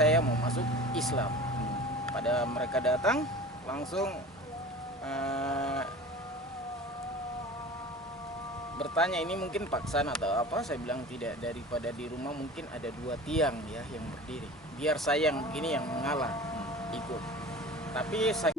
saya mau masuk Islam. Pada mereka datang langsung bertanya, ini mungkin paksaan atau apa? Saya bilang tidak, daripada di rumah mungkin ada 2 tiang ya yang berdiri. Biar saya yang begini yang mengalah ikut. Tapi saya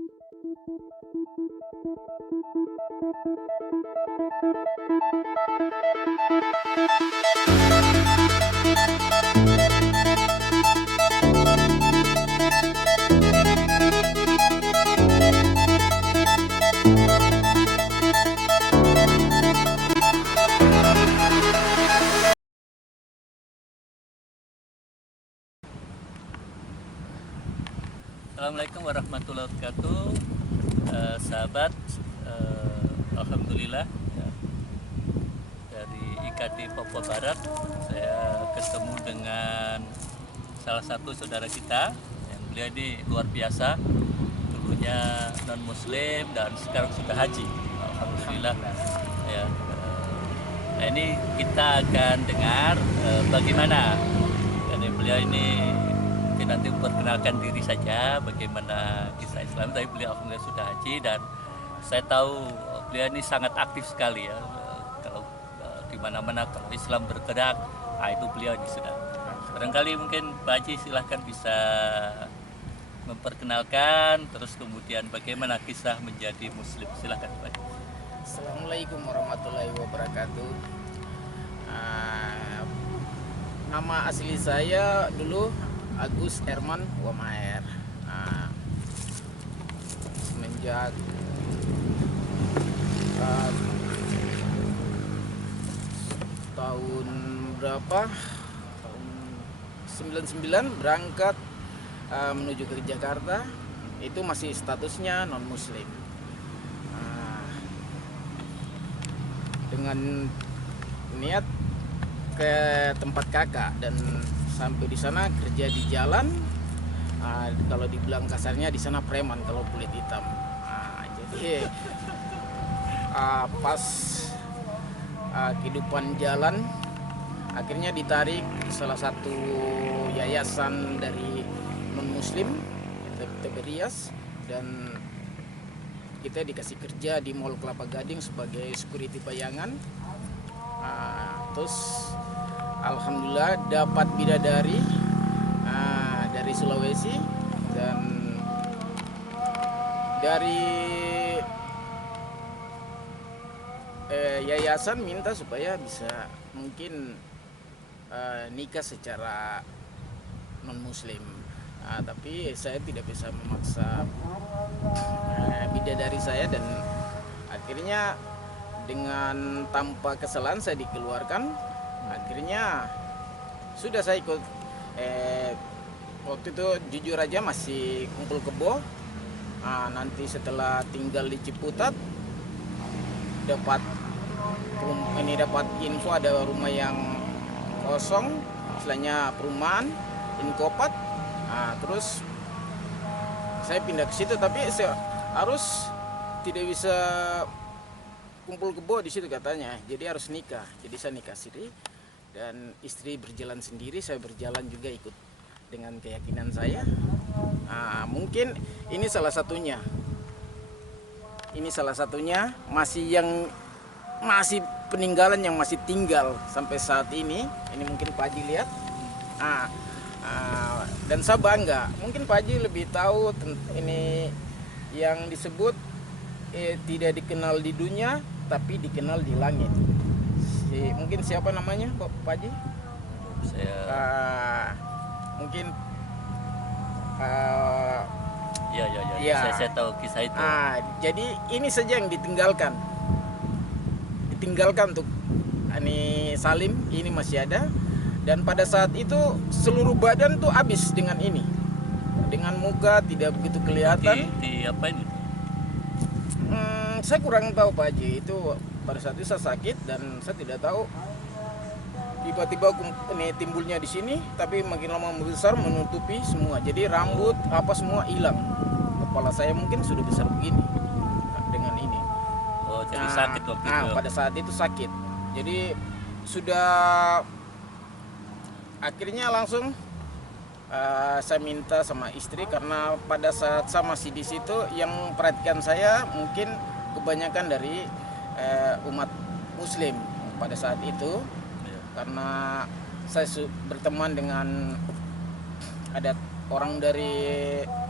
Assalamualaikum warahmatullahi wabarakatuh. Sahabat, alhamdulillah ya, dari IKD Papua Barat saya ketemu dengan salah satu saudara kita yang beliau ini luar biasa, dulunya non muslim dan sekarang sudah haji, alhamdulillah ya. Nah, ini kita akan dengar bagaimana karena beliau ini nanti memperkenalkan diri saja bagaimana kisah Islam, tapi beliau alhamdulillah sudah haji dan saya tahu beliau ini sangat aktif sekali ya, kalau di mana-mana kalau Islam bergerak, itu beliau ini sudah. Barangkali mungkin Pak Haji silahkan bisa memperkenalkan, terus kemudian bagaimana kisah menjadi muslim, silahkan Pak Haji. Assalamualaikum warahmatullahi wabarakatuh. Nama asli saya dulu Agus Herman Wamaer. Semenjak tahun berapa? Tahun 99 berangkat menuju ke Jakarta. Itu masih statusnya non muslim. Dengan niat ke tempat kakak dan sampai di sana kerja di jalan, kalau dibilang kasarnya di sana preman kalau kulit hitam. Jadi pas kehidupan jalan akhirnya ditarik salah satu yayasan dari non muslim Tiberias, dan kita dikasih kerja di Mall Kelapa Gading sebagai security bayangan. Terus alhamdulillah dapat bidadari dari Sulawesi, dan dari yayasan minta supaya bisa mungkin nikah secara non muslim. Tapi saya tidak bisa memaksa bidadari saya, dan akhirnya dengan tanpa kesalahan saya dikeluarkan. Akhirnya sudah saya ikut, waktu itu jujur aja masih kumpul kebo. Nanti setelah tinggal di Ciputat dapat info ada rumah yang kosong, istilahnya perumahan Inkopat. Terus saya pindah ke situ, tapi saya harus tidak bisa kumpul kebo di situ katanya, jadi harus nikah. Jadi saya nikah sendiri dan istri berjalan sendiri, saya berjalan juga ikut dengan keyakinan saya. Mungkin ini salah satunya. Masih peninggalan yang masih tinggal sampai saat ini. Ini mungkin Pak Haji lihat. Dan saya bangga. Mungkin Pak Haji lebih tahu ini yang disebut tidak dikenal di dunia tapi dikenal di langit. Mungkin siapa namanya Pak Haji? Mungkin ya. Saya tahu kisah itu. Jadi ini saja yang ditinggalkan untuk ini Salim, ini masih ada. Dan pada saat itu seluruh badan tuh habis dengan ini, dengan muka tidak begitu kelihatan. Di apa ini? Saya kurang tahu Pak Haji. Itu pada saat itu saya sakit dan saya tidak tahu. Tiba-tiba ini timbulnya di sini, tapi makin lama membesar menutupi semua. Jadi rambut apa semua hilang. Kepala saya mungkin sudah besar begini dengan ini. Oh, jadi sakit waktu itu. Pada saat itu sakit. Jadi sudah akhirnya langsung saya minta sama istri karena pada saat saya masih di situ yang perhatikan saya mungkin kebanyakan dari umat Muslim pada saat itu, karena saya berteman dengan ada orang dari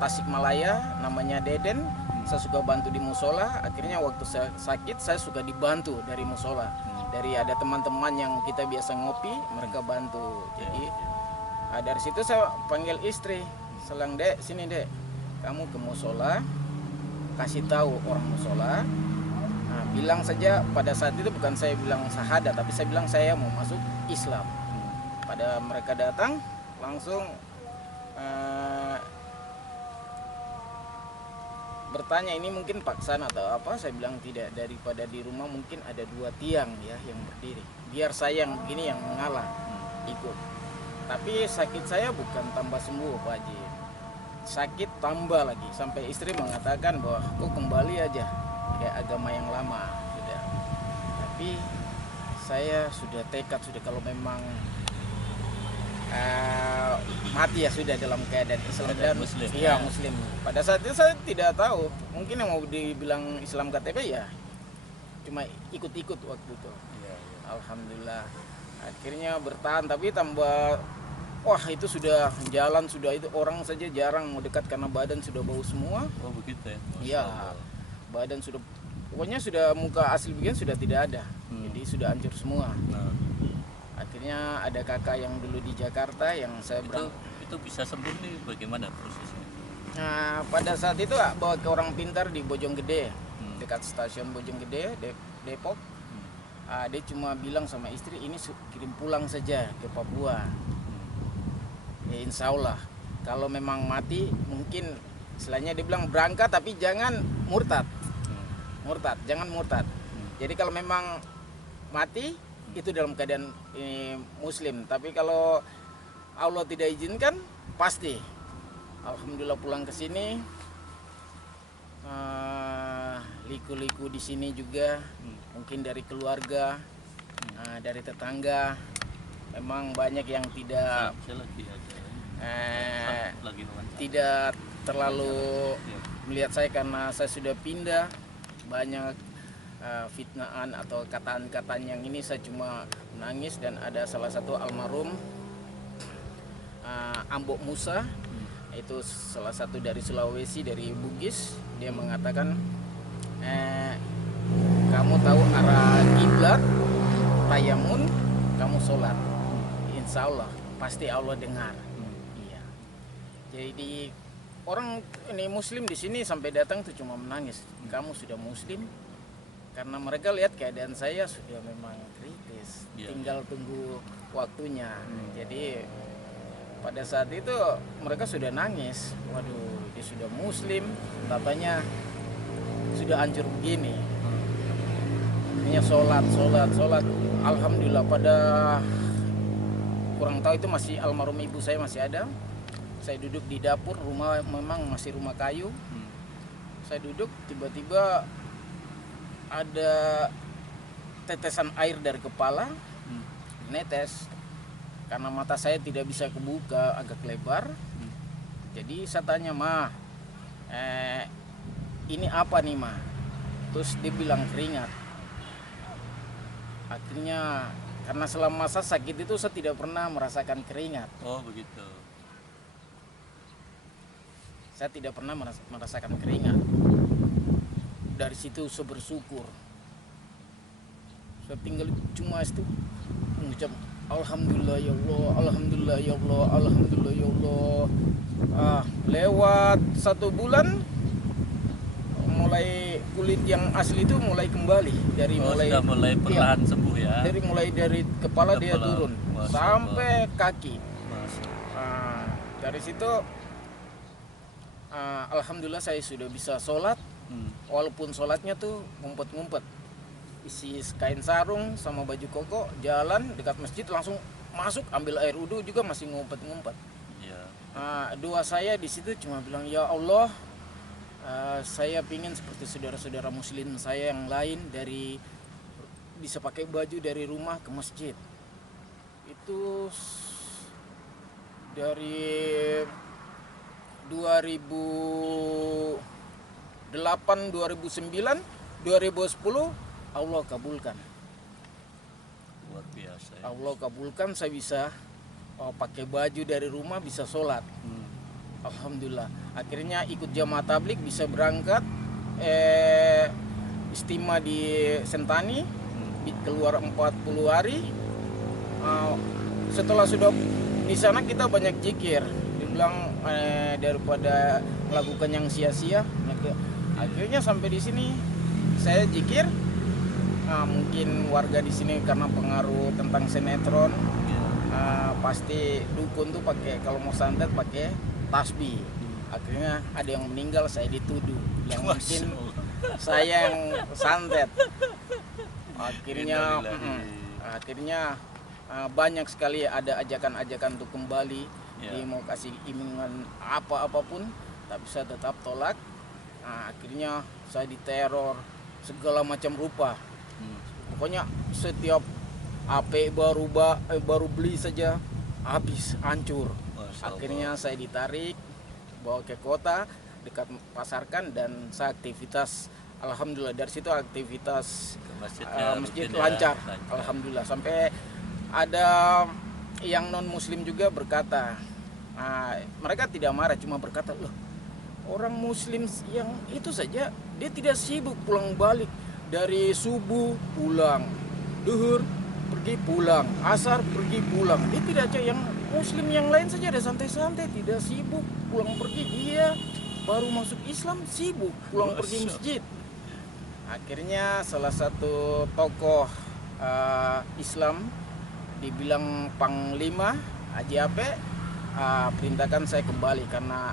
Tasikmalaya namanya Deden. Saya suka bantu di musola. Akhirnya waktu saya sakit saya suka dibantu dari musola. Dari ada teman-teman yang kita biasa ngopi, mereka bantu. Jadi dari situ saya panggil istri, selang dek sini dek, kamu ke musola, kasih tahu orang musola. Nah, bilang saja pada saat itu bukan saya bilang syahadat, tapi saya bilang saya mau masuk Islam. Pada mereka datang langsung bertanya ini mungkin paksaan atau apa. Saya bilang tidak, daripada di rumah mungkin ada 2 tiang ya yang berdiri, biar saya yang begini yang mengalah ikut. Tapi sakit saya bukan tambah sembuh Pak Haji, sakit tambah lagi, sampai istri mengatakan bahwa kok kembali aja kayak agama yang lama sudah. Tapi saya sudah tekad sudah, kalau memang mati ya sudah dalam keadaan Islam dan Muslim. Iya Muslim. Pada saat itu saya tidak tahu, mungkin yang mau dibilang Islam KTP ya cuma ikut-ikut waktu itu. Alhamdulillah akhirnya bertahan, tapi tambah wah itu sudah jalan sudah itu orang saja jarang mau dekat karena badan sudah bau semua. Oh begitu ya. Iya, badan sudah pokoknya sudah muka asli begini sudah tidak ada. Jadi sudah hancur semua. Akhirnya ada kakak yang dulu di Jakarta yang saya Itu bisa sembuh nih, bagaimana prosesnya? Nah, pada saat itu bawa ke orang pintar di Bojonggede, dekat stasiun Bojonggede, Depok. Dia cuma bilang sama istri, ini kirim pulang saja ke Papua. Ya, insya Allah, kalau memang mati mungkin istilahnya dia bilang berangkat tapi jangan murtad. Jangan murtad. Jadi kalau memang mati itu dalam keadaan Muslim, tapi kalau Allah tidak izinkan pasti. Alhamdulillah pulang ke sini, liku-liku di sini juga, mungkin dari keluarga, dari tetangga, memang banyak yang tidak tidak terlalu melihat saya karena saya sudah pindah. Banyak fitnaan atau kataan-kataan yang ini saya cuma menangis. Dan ada salah satu almarhum Ambok Musa, itu salah satu dari Sulawesi, dari Bugis. Dia mengatakan kamu tahu arah kiblat, tayamun, kamu sholat, insya Allah pasti Allah dengar. Iya. Jadi orang ini Muslim di sini sampai datang tuh cuma menangis. Kamu sudah Muslim? Karena mereka lihat keadaan saya sudah memang kritis, tinggal tunggu waktunya. Jadi pada saat itu mereka sudah nangis. Waduh, dia sudah Muslim, katanya sudah hancur begini. Hanya sholat. Alhamdulillah pada kurang tahu itu masih almarhum ibu saya masih ada. Saya duduk di dapur, rumah memang masih rumah kayu. Saya duduk, tiba-tiba ada tetesan air dari kepala netes, karena mata saya tidak bisa kebuka, agak lebar. Jadi saya tanya, Ma, ini apa nih Ma? Terus dia bilang keringat. Akhirnya karena selama saya sakit itu saya tidak pernah merasakan keringat. Oh begitu. Saya tidak pernah merasakan keringat. Dari situ saya bersyukur. Saya tinggal cuma itu mengucap Alhamdulillah ya Allah, Alhamdulillah ya Allah, Alhamdulillah ya Allah. Lewat 1 bulan mulai kulit yang asli itu mulai kembali, dari sudah mulai perlahan sembuh ya. Dari kepala dia turun sampai kaki. Dari situ alhamdulillah saya sudah bisa sholat. Walaupun sholatnya tuh ngumpet-ngumpet, isi kain sarung sama baju koko, jalan dekat masjid langsung masuk ambil air wudhu juga masih ngumpet-ngumpet. Doa saya di situ cuma bilang, ya Allah, saya pingin seperti saudara-saudara muslim saya yang lain, dari bisa pakai baju dari rumah ke masjid. Itu dari 2008, 2009, 2010 Allah kabulkan. Luar biasa ya. Allah kabulkan, saya bisa pakai baju dari rumah, bisa sholat. Alhamdulillah. Akhirnya ikut jamaah tablik, bisa berangkat istimewa di Sentani, keluar 40 hari. Setelah sudah di sana kita banyak zikir. Dibilang daripada melakukan yang sia-sia. Akhirnya sampai di sini saya zikir. Mungkin warga di sini karena pengaruh tentang sinetron, pasti dukun tuh pakai, kalau mau santet pakai tasbih. Akhirnya ada yang meninggal, saya dituduh yang mungkin saya yang santet. Akhirnya banyak sekali ada ajakan-ajakan untuk kembali, dia mau kasih iming-imingan apapun, tapi saya tetap tolak. Akhirnya saya diteror segala macam rupa. Pokoknya setiap HP baru beli saja habis, hancur. Akhirnya saya ditarik, bawa ke kota dekat Pasarkan, dan saya aktivitas. Alhamdulillah dari situ aktivitas masjid lancar. Alhamdulillah, sampai ada yang non muslim juga berkata, mereka tidak marah, cuma berkata, loh, orang muslim yang itu saja dia tidak sibuk pulang balik, dari subuh pulang, duhur pergi pulang, asar pergi pulang. Dia tidak aja, yang muslim yang lain saja ada santai-santai, tidak sibuk pulang pergi. Dia baru masuk Islam sibuk pulang pergi masjid. Akhirnya salah satu tokoh Islam, dibilang Panglima Haji Ape, perintahkan saya kembali karena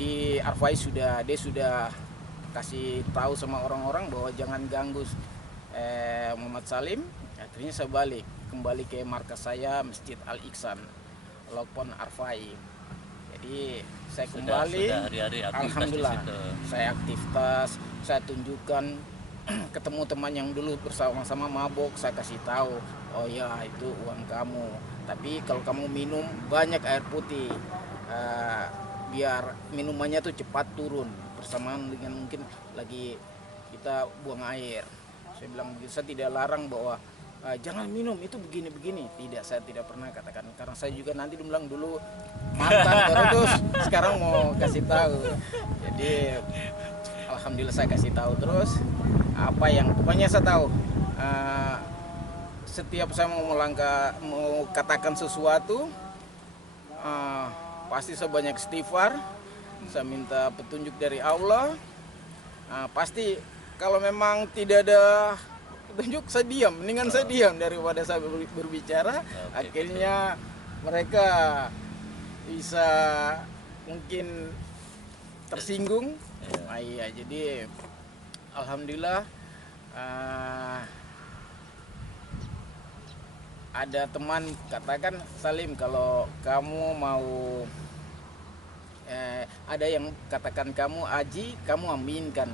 di Arfai dia sudah kasih tahu sama orang-orang bahwa jangan ganggu Muhammad Salim. Akhirnya saya kembali ke markas saya, Masjid Al Ihsan, Lokpon Arfai. Jadi saya kembali, sudah hari-hari alhamdulillah saya aktivitas, saya tunjukkan, ketemu teman yang dulu bersama-sama mabok, saya kasih tahu, oh ya itu uang kamu, tapi kalau kamu minum banyak air putih, biar minumannya tuh cepat turun, bersamaan dengan mungkin lagi kita buang air. Saya bilang begitu, saya tidak larang bahwa jangan minum itu begini-begini, tidak, saya tidak pernah katakan, karena saya juga nanti bilang dulu mantan terus, sekarang mau kasih tahu. Jadi alhamdulillah saya kasih tahu terus apa yang pokoknya saya tahu. Setiap saya mau katakan sesuatu, pasti saya banyak istighfar, saya minta petunjuk dari Allah. Pasti kalau memang tidak ada petunjuk, saya diam, mendingan saya diam daripada saya berbicara. Akhirnya mereka bisa mungkin tersinggung. Iya, jadi alhamdulillah ada teman katakan, Salim, kalau kamu mau ada yang katakan kamu aji, kamu aminkan.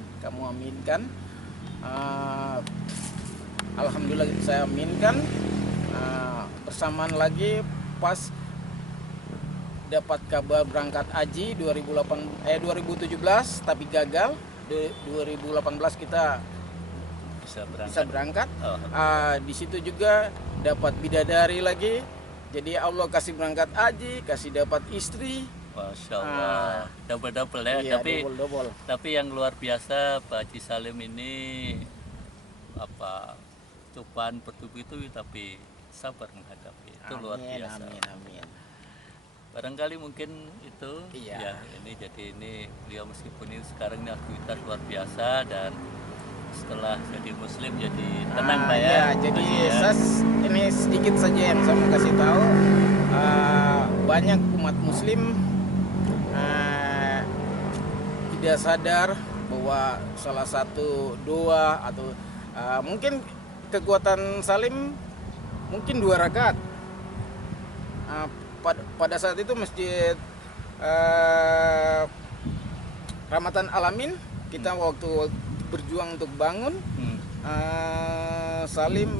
Alhamdulillah saya aminkan. Bersamaan lagi pas dapat kabar berangkat haji 2017 tapi gagal. 2018 kita bisa berangkat. Di situ juga dapat bidadari lagi. Jadi Allah kasih berangkat haji, kasih dapat istri. Masya Allah, double ya. Iya, double. Tapi yang luar biasa Pak Haji Salim ini cobaan bertubi itu, tapi sabar menghadapi. Itu luar biasa. Amin. Barangkali mungkin itu ya, ini jadi ini beliau meskipun ini sekarang ini aktivitas luar biasa, dan setelah jadi muslim jadi tenang Pak ya. Jadi ini sedikit saja yang saya mau kasih tahu. Banyak umat muslim tidak sadar bahwa salah satu doa atau mungkin kekuatan Salim mungkin 2 rakaat. Pada saat itu masjid Rahmatan Alamin, kita waktu berjuang untuk bangun, Salim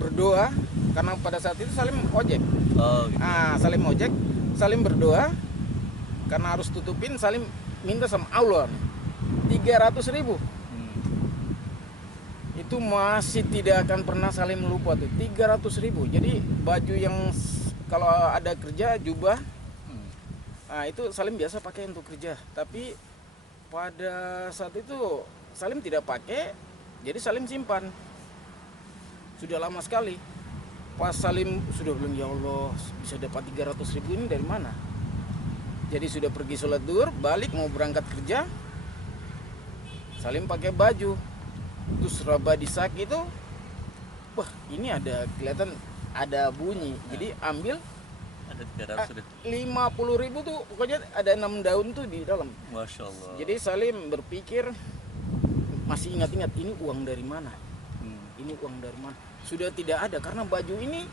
berdoa karena pada saat itu Salim ojek. Oh, gitu. Salim ojek, Salim berdoa karena harus tutupin, Salim minta sama Allah 300.000. Itu masih tidak akan pernah Salim lupa tuh 300.000. Jadi baju yang kalau ada kerja jubah, itu Salim biasa pakai untuk kerja. Tapi pada saat itu Salim tidak pakai, jadi Salim simpan. Sudah lama sekali. Pas Salim sudah bilang, ya Allah, bisa dapat 300.000 ini dari mana? Jadi sudah pergi sholat duhur, balik mau berangkat kerja, Salim pakai baju. Terus raba di sak itu, wah ini ada kelihatan ada bunyi. Jadi ambil Ada 50.000 tuh, pokoknya ada 6 daun tuh di dalam. Masya Allah. Jadi Salim berpikir, masih ingat-ingat ini uang dari mana? Ini uang dari mana? Sudah tidak ada karena baju ini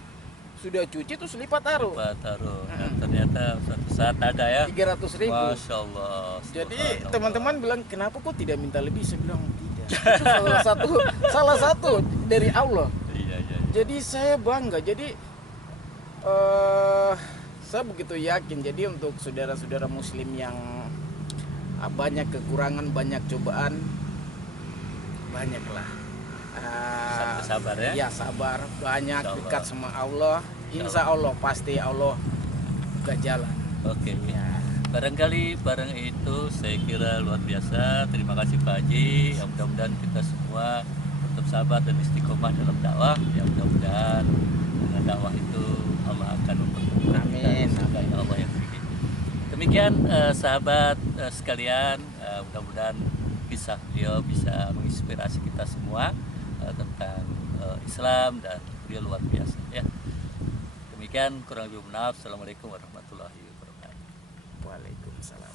sudah cuci terus lipat taruh. Nah, ternyata suatu saat ada ya. 300.000. Masya Allah. Jadi Subhanallah. teman-teman bilang kenapa kok tidak minta lebih? Saya bilang tidak. Itu salah satu dari Allah. Iya. Jadi saya bangga. Jadi saya begitu yakin. Jadi untuk saudara-saudara Muslim yang banyak kekurangan, banyak cobaan, banyaklah. Sabar ya. Ya sabar, banyak Insya Allah. dekat sama Allah. Insya Allah pasti Allah buka jalan. Oke. Ya. Barangkali barang itu saya kira luar biasa. Terima kasih Pak Haji. Ya, mudah-mudahan kita semua tetap sabar dan istiqomah dalam dakwah. Ya mudah-mudahan dengan dakwah itu Allah akan mempertemukan Amin. kita. Semoga Allah yang tinggi. Demikian sahabat sekalian, mudah-mudahan beliau bisa menginspirasi kita semua tentang Islam, dan beliau luar biasa ya. Demikian, kurang lebih maaf. Assalamualaikum warahmatullahi wabarakatuh. Waalaikumsalam.